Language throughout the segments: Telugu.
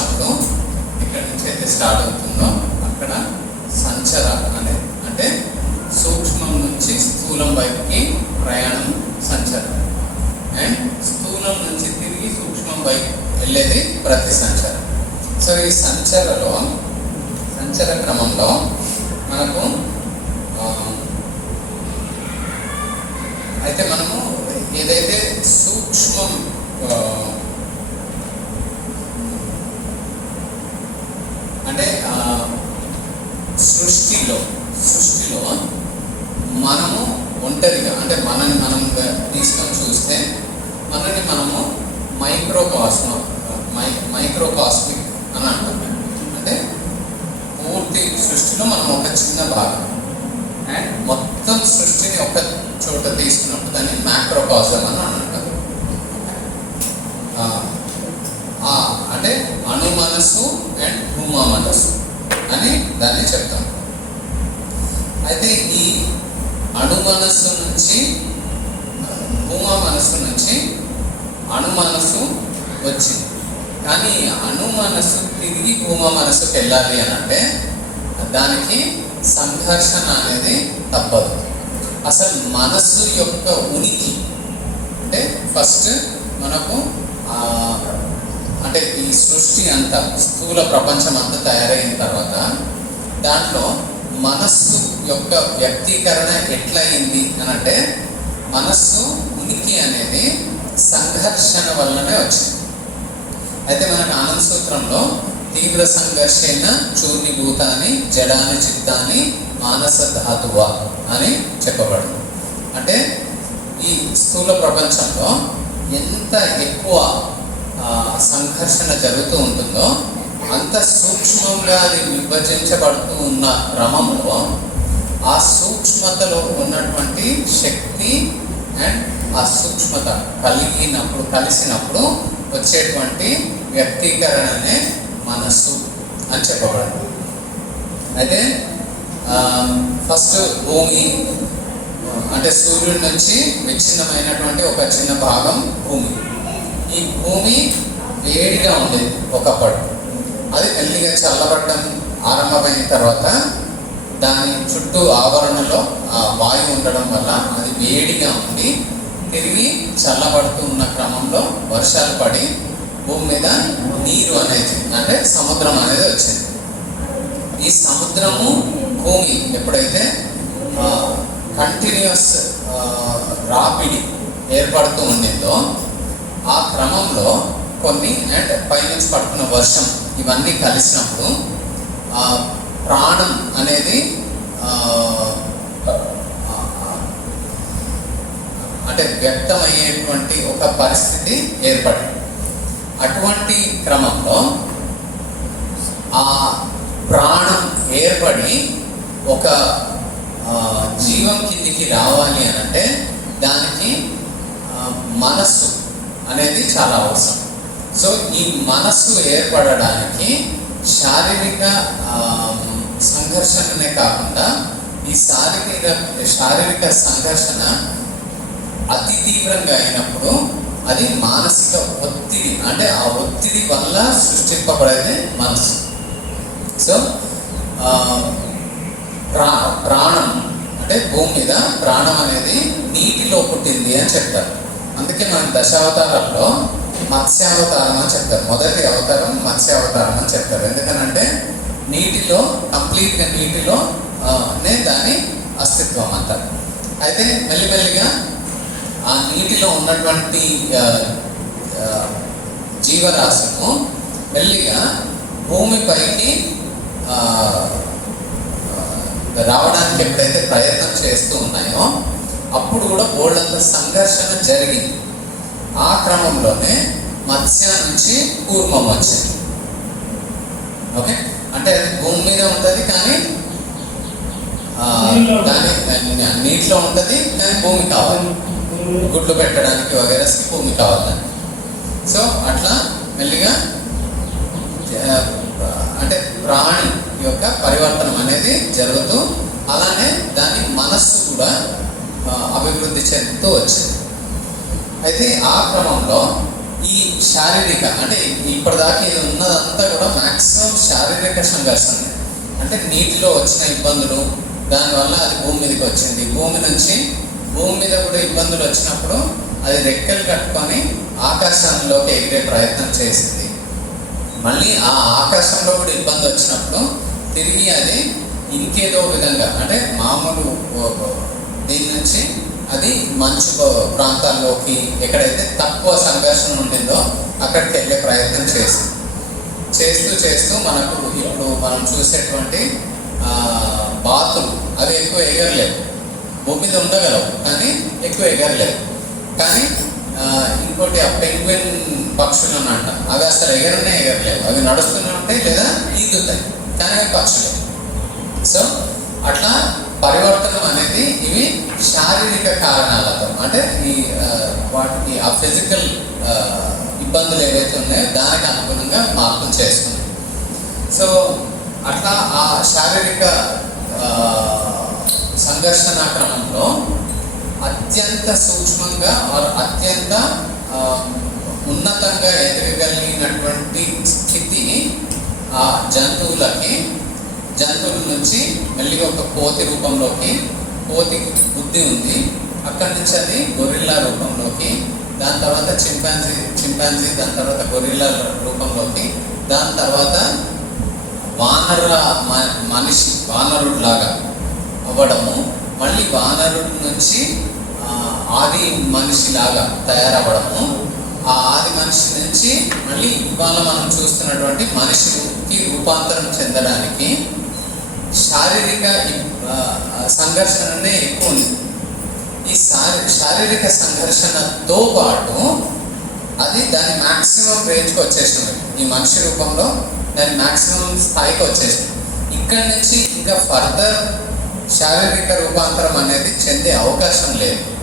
వచ్చినప్పుడు ఇక్కడ నుంచి అయితే స్టార్ట్ అవుతుందో అక్కడ సంచర అనే అంటే సూక్ష్మం నుంచి స్థూలం వైపుకి ప్రయాణం సంచర. అండ్ స్థూలం నుంచి తిరిగి సూక్ష్మం వైపు వెళ్ళేది ప్రతి సంచర. సో ఈ సంచరలో సంచర క్రమంలో మనకు అయితే మనము ఏదైతే సూక్ష్మం ఆ, అంటే ఆ, సృష్టిలో సృష్టిలో మనము ఒంటరిగా అంటే మనని మనం తీసుకొని చూస్తే మనని మనము మైక్రోకాస్మ మై మైక్రోకాస్మిక్ అని అంటాం అంటే పూర్తి సృష్టిలో మనం ఒక చిన్న భాగం. అండ్ మొత్తం సృష్టిని ఒక చోట తీసుకున్నప్పుడు దాన్ని మ్యాక్రోకాజం అని అంటారు. అంటే అణు మనస్సు అండ్ భూమా మనసు అని దాన్ని చెప్తాం. అయితే ఈ అణు మనస్సు నుంచి భూమా మనస్సు నుంచి అణు మనస్సు వచ్చింది. కానీ ఈ అణు మనస్సు తిరిగి భూమా మనసుకు వెళ్ళాలి అని అంటే దానికి సంఘర్షణ అనేది తప్పదు. అసలు మనస్సు యొక్క ఉనికి అంటే ఫస్ట్ మనకు అంటే ఈ సృష్టి అంతా స్థూల ప్రపంచం అంతా తయారైన తర్వాత దాంట్లో మనస్సు యొక్క వ్యక్తీకరణ ఎట్లయింది అని అంటే మనస్సు ఉనికి అనేది సంఘర్షణ వల్లనే వచ్చింది. అయితే మనకు ఆనంద సూత్రంలో తీవ్ర సంఘర్షణ చూర్ణిభూతాన్ని జడాని చిత్తాన్ని మానస ధాతువ అని చెప్పబడింది అంటే ఈ స్థూల ప్రపంచంలో ఎంత ఎక్కువ సంఘర్షణ జరుగుతూ ఉంటుందో అంత సూక్ష్మంగా అది విభజించబడుతూ ఉన్న క్రమంలో ఆ సూక్ష్మతలో ఉన్నటువంటి శక్తి అండ్ ఆ సూక్ష్మత కలిగినప్పుడు కలిసినప్పుడు వచ్చేటువంటి వ్యక్తీకరణనే మనస్సు అని చెప్పబడింది. అయితే ఫస్ట్ భూమి అంటే సూర్యుడి నుంచి విచ్ఛిన్నమైనటువంటి ఒక చిన్న భాగం భూమి. ఈ భూమి వేడిగా ఉండేది ఒకప్పుడు. అది మెల్లిగా చల్లబడడం ఆరంభమైన తర్వాత దాని చుట్టూ ఆవరణలో ఆ వాయువు ఉండడం వల్ల అది వేడిగా ఉండి తిరిగి చల్లబడుతూ ఉన్న క్రమంలో వర్షాలు పడి భూమి మీద నీరు అనేది అంటే సముద్రం అనేది వచ్చింది. ఈ సముద్రము భూమి ఎప్పుడైతే కంటిన్యూస్ రాపిడి ఏర్పడుతూ ఉండిందో ఆ క్రమంలో కొన్ని అండ్ పైనుంచి పడుతున్న వర్షం ఇవన్నీ కలిసినప్పుడు ప్రాణం అనేది అంటే వ్యక్తమయ్యేటువంటి ఒక పరిస్థితి ఏర్పడింది. అటువంటి క్రమంలో ఆ ప్రాణం ఏర్పడి ఒక జీవం కిందికి రావాలి అని అంటే దానికి మనస్సు అనేది చాలా అవసరం. సో ఈ మనస్సు ఏర్పడడానికి శారీరక సంఘర్షణనే కాకుండా ఈ శారీరక శారీరక సంఘర్షణ అతి తీవ్రంగా అయినప్పుడు అది మానసిక ఒత్తిడి. అంటే ఆ ఒత్తిడి వల్ల సృష్టింపబడేది మనసు. సో ప్రా ప్రాణం. అంటే భూమి మీద ప్రాణం అనేది నీటిలో పుట్టింది అని చెప్తారు. అందుకే మనం దశావతారంలో మత్స్యావతారం అని చెప్తారు. మొదటి అవతారం మత్స్యావతారం అని చెప్తారు. ఎందుకనంటే నీటిలో కంప్లీట్గా నీటిలో నే దాని అస్తిత్వం అంటారు. అయితే మెల్లిమెల్లిగా ఆ నీటిలో ఉన్నటువంటి జీవరాశులు మెల్లిగా భూమిపైకి రావడానికి ఎప్పుడైతే ప్రయత్నం చేస్తూ ఉన్నాయో అప్పుడు కూడా బోల్డంత సంఘర్షణ జరిగింది ఆ క్రమంలోనే మత్స్య నుంచి కూర్మం వచ్చింది. ఓకే? అంటే అది భూమి మీద ఉంటుంది కానీ దాని నీటిలో ఉంటుంది కానీ భూమి కావాలి. గుడ్లు పెట్టడానికి వగేరస్కి భూమి కావాలని సో అట్లా మెల్లిగా అంటే ప్రాణి యొక్క పరివర్తనం అనేది జరుగుతూ అలానే దాని మనస్సు కూడా అభివృద్ధి చెందుతూ వచ్చింది. అయితే ఆ క్రమంలో ఈ శారీరక అంటే ఇప్పటిదాకా ఉన్నదంతా కూడా మ్యాక్సిమం శారీరక సంఘర్షణ అంటే నీటిలో వచ్చిన ఇబ్బందులు దానివల్ల అది భూమి మీదకి వచ్చింది. భూమి నుంచి భూమి మీద కూడా ఇబ్బందులు వచ్చినప్పుడు అది రెక్కలు కట్టుకొని ఆకాశంలోకి ఎగిరే ప్రయత్నం చేసింది. మళ్ళీ ఆ ఆకాశంలో కూడా ఇబ్బంది వచ్చినప్పుడు తిరిగి అది ఇంకేదో విధంగా అంటే మామూలు దీని నుంచి అది మంచు ప్రాంతాల్లోకి ఎక్కడైతే తక్కువ సంఘర్షణ ఉండిందో అక్కడికి వెళ్ళే ప్రయత్నం చేస్తుంది చేస్తూ చేస్తూ మనకు ఇప్పుడు మనం చూసేటువంటి బాతులు అవి ఎక్కువ ఎగరలేవు. భూమి మీద ఉండగలవు. ఎక్కువ ఎగరలేవు కానీ ఇంకోటి ఆ పెంగ్విన్ పక్షులు అని అంట అవి అసలు ఎగరనే ఎగరలేవు. అవి నడుస్తూనే ఉంటాయి లేదా ఈదుతాయి. కానీ అవి పక్షులు. సో అట్లా పరివర్తనం అనేది ఇవి శారీరక కారణాలతో అంటే ఈ వాటికి ఆ ఫిజికల్ ఇబ్బందులు ఏవైతే ఉన్నాయో దానికి అనుగుణంగా మార్పులు చేస్తుంది. సో అట్లా ఆ శారీరక సంఘర్షణ క్రమంలో అత్యంత సూక్ష్మంగా ఆర్ అత్యంత ఉన్నతంగా ఎదగగలిగినటువంటి స్థితి ఆ జంతువులకి జంతువుల నుంచి మళ్ళీ ఒక కోతి రూపంలోకి కోతికి బుద్ధి ఉంది. అక్కడి నుంచి అది గొరిల్లా రూపంలోకి దాని తర్వాత చింపాంజీ చింపాంజీ దాని తర్వాత గొరిల్లా రూపంలోకి దాని తర్వాత వానర మ- మనిషి వానరుడు లాగా అవ్వడము మళ్ళీ వానరుడి నుంచి ఆది మనిషి లాగా తయారవ్వడము. ఆ ఆది మనిషి నుంచి మళ్ళీ ఇవాళ మనం చూస్తున్నటువంటి మనిషికి రూపాంతరం చెందడానికి శారీరక సంఘర్షణనే ఎక్కువ ఉంది. ఈ శారీ శారీరక సంఘర్షణతో పాటు అది దాని మ్యాక్సిమం రేంజ్కి వచ్చేసింది. ఈ మనిషి రూపంలో దాని మ్యాక్సిమం స్థాయికి వచ్చేసింది. ఇక్కడి నుంచి ఇంకా ఫర్దర్ శారీరక రూపాంతరం అనేది చెందే అవకాశం లేదు.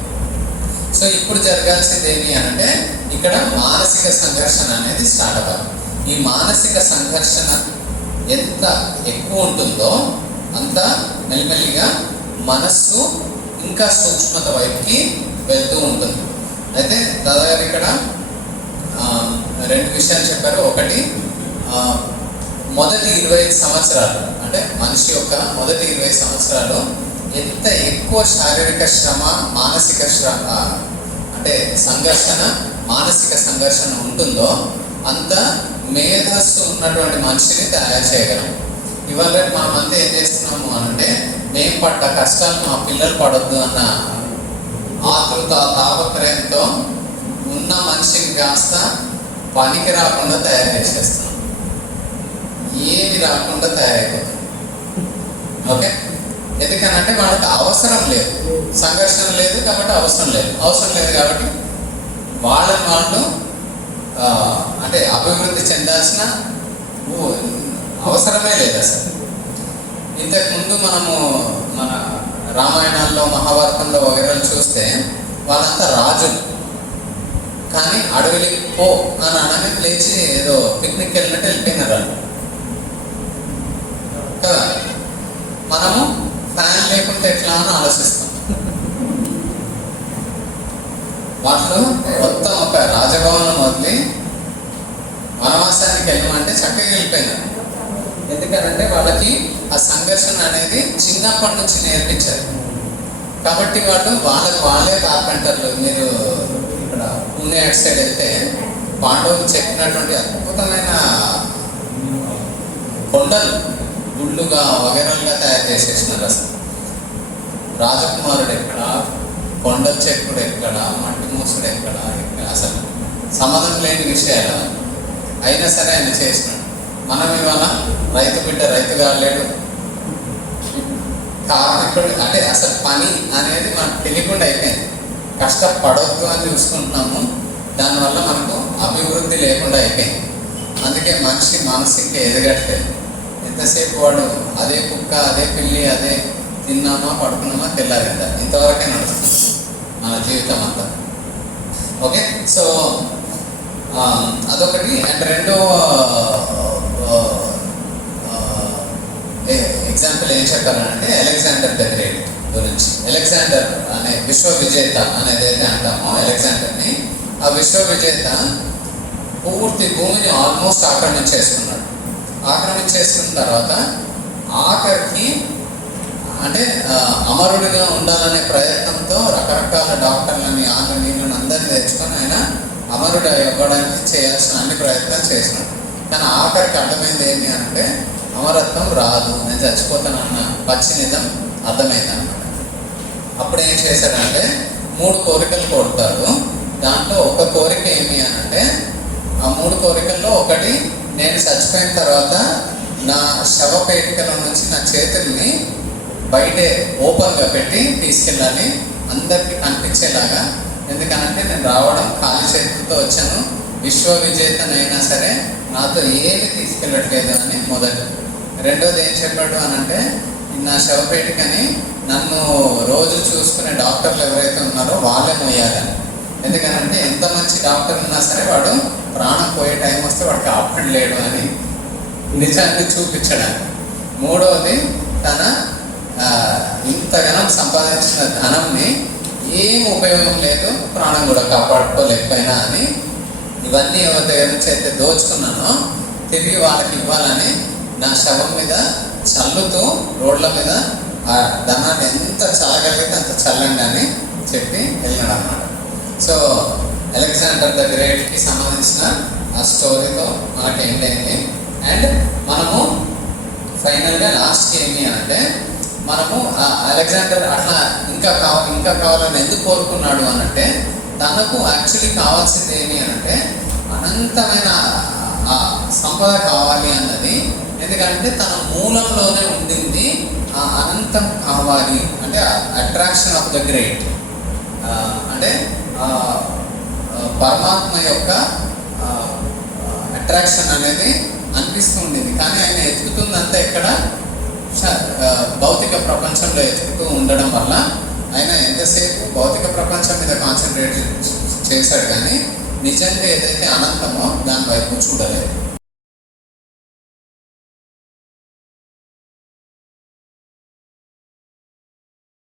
సో ఇప్పుడు జరగాల్సింది ఏమి అంటే ఇక్కడ మానసిక సంఘర్షణ అనేది స్టార్ట్ అవ్వాలి. ఈ మానసిక సంఘర్షణ ఎంత ఎక్కువ ఉంటుందో అంత మెల్లిమెల్లిగా మనస్సు ఇంకా సూక్ష్మత వైపుకి వెళ్తూ ఉంటుంది. అయితే దాదాపు ఇక్కడ రెండు విషయాలు చెప్పారు. ఒకటి మొదటి ఇరవై ఐదు సంవత్సరాలు అంటే మనిషి యొక్క మొదటి ఇరవై సంవత్సరాలు ఎంత ఎక్కువ శారీరక శ్రమ మానసిక శ్రమ అంటే సంఘర్షణ మానసిక సంఘర్షణ ఉంటుందో అంత మేధస్సు ఉన్నటువంటి మనిషిని తయారు చేయగలం. ఇవాళ రేపు మనం అంతా ఏం చేస్తున్నాము అంటే మేము పడ్డ కష్టాలు మా పిల్లలు పడొద్దు అన్న ఆతృత తాపత్రయంతో ఉన్న మనిషిని కాస్త పనికి రాకుండా తయారు చేసేస్తున్నాం. ఏమి రాకుండా తయారైపోతుంది. ఓకే? ఎందుకనంటే వాళ్ళకి అవసరం లేదు. సంఘర్షణ లేదు కాబట్టి అవసరం లేదు. అవసరం లేదు కాబట్టి వాళ్ళని వాళ్ళు అంటే అభివృద్ధి చెందాల్సిన అవసరమే లేదు అసలు. ఇంతకుముందు మనము మన రామాయణాల్లో మహాభారతంలో వగైరా చూస్తే వాళ్ళంతా రాజులు. కానీ అడవికి పో అని అనగానే లేచి ఏదో పిక్నిక్ వెళ్ళినట్టు వెళ్ళిపోయినారు వాళ్ళు. కదా? మనము ప్లాన్ లేకుంటే ఎట్లా అని ఆలోచిస్తాం. వాటిలో మొత్తం ఒక రాజభవనం వదిలి వనవాసానికి వెళ్ళమంటే చక్కగా వెళ్ళిపోయినారు ఎందుకంటే వాళ్ళకి ఆ సంఘర్షణ అనేది చిన్నప్పటి నుంచి నేర్పించారు. కాబట్టి వాళ్ళు వాళ్ళకి వాళ్ళే కార్పెంటర్లు. మీరు ఇక్కడ పూణే అటు సైడ్ వెళ్తే పాండవులు చెప్పినటువంటి అద్భుతమైన కొండలు. గుండుగా వగరంగా తయారు చేసేసినారు అసలు. రాజకుమారుడు ఎక్కడ కొండ చెక్కుడు ఎక్కడ మట్టి మూసుడు ఎక్కడ? ఎక్కడ అసలు సంబంధం లేని విషయాలు అయినా సరే ఆయన చేసినాడు మనం ఇవాళ రైతు బిడ్డ రైతు కాలేడు కార్మికుడు అంటే అసలు పని అనేది మనకు తెలియకుండా అయిపోయింది. కష్టపడవద్దు అని చూసుకుంటున్నాము. దానివల్ల మనకు అభివృద్ధి లేకుండా అయిపోయింది. అందుకే మనిషి మానసిక ఎదగట్లేదు. ఎంతసేపు వాడు అదే కుక్క అదే పిల్లి అదే తిన్నామా పడుకున్నామా తెల్లారిందా ఇంతవరకే నడుస్తుంది మన జీవితం అంతా. ఓకే? సో ఆ, అదొకటి. అండ్ రెండో ఎగ్జాంపుల్ ఏం చెప్పాలంటే అలెగ్జాండర్ ద గ్రేట్ గురించి. అలెగ్జాండర్ విశ్వ విజేత అనేది అయితే అంటామో అలెగ్జాండర్ని ఆ విశ్వ విజేత పూర్తి భూమిని ఆల్మోస్ట్ ఆక్రమించేసుకున్నాడు. ఆక్రమించేసుకున్న తర్వాత ఆఖరికి అంటే అమరుడిగా ఉండాలనే ప్రయత్నంతో రకరకాల డాక్టర్లని ఆంధ్ర నీళ్ళని అందరిని తెచ్చుకొని ఆయన అమరుడు ఇవ్వడానికి చేయాల్సిన అన్ని ప్రయత్నాలు చేసినాడు. కానీ ఆఖరికి అర్థమైంది ఏంటి అంటే అమరత్వం రాదు నేను చచ్చిపోతానన్న పచ్చి నిజం అర్థమైంది అనమాట అప్పుడు ఏం చేశాడంటే మూడు కోరికలు కొడతాడు దాంట్లో ఒక కోరిక ఏమి అని అంటే ఆ మూడు కోరికల్లో ఒకటి నేను చచ్చిపోయిన తర్వాత నా శవపేటికల నుంచి నా చేతుల్ని బయటే ఓపెన్గా పెట్టి తీసుకెళ్ళాలి. అందరికీ కనిపించేలాగా. ఎందుకనంటే నేను రావడం ఖాళీ చేతులతో వచ్చాను. విశ్వ విజేతనైనా సరే నాతో ఏమి తీసుకెళ్ళట్లేదు అని మొదటి రెండోది ఏం చెప్పాడు అని అంటే నా శవపేటికని నన్ను రోజు చూసుకునే డాక్టర్లు ఎవరైతే ఉన్నారో వాళ్ళే మోయాలని ఎందుకనంటే ఎంత మంచి డాక్టర్ ఉన్నా సరే వాడు ప్రాణం పోయే టైం వస్తే వాడికి ఆపడం లేడు అని నిజాన్ని చూపించడానికి. మూడవది తన ఇంతగానం సంపాదించిన ధనంని ఏం ఉపయోగం లేదు ప్రాణం కూడా కాపాడుకోలేకపోయినా అని ఇవన్నీ ఎవరి దగ్గర నుంచి అయితే దోచుకున్నానో తిరిగి వాళ్ళకి ఇవ్వాలని నా శవం మీద చల్లుతూ రోడ్ల మీద ఆ ధనాన్ని ఎంత చల్లగలిగితే అంత చల్లండి అని చెప్పి వెళ్ళాడు అన్నమాట సో అలెగ్జాండర్ ద గ్రేట్కి సంబంధించిన ఆ స్టోరీతో మనకి ఎండ్ అయింది. అండ్ మనము ఫైనల్గా లాస్ట్కి ఏమి అంటే మనము ఆ అలెగ్జాండర్ అట్లా ఇంకా కావాలి ఇంకా కావాలని ఎందుకు కోరుకున్నాడు అనంటే తనకు యాక్చువల్లీ కావాల్సింది ఏమి అనంటే అనంతమైన ఆ సంపద కావాలి అన్నది. ఎందుకంటే తన మూలంలోనే ఉండింది ఆ అనంతం కావాలి అంటే అట్రాక్షన్ ఆఫ్ ద గ్రేట్ అంటే పరమాత్మ యొక్క అట్రాక్షన్ అనేది అనిపిస్తూ ఉండింది. కానీ ఆయన ఎతుకుతుందంతా ఇక్కడ భౌతిక ప్రపంచంలో ఎతుకుతూ ఉండడం వల్ల ఆయన ఎంతసేపు భౌతిక ప్రపంచం మీద కాన్సన్ట్రేట్ చేశాడు కానీ నిజంగా ఏదైతే అనంతమో దాని వైపు చూడలేదు.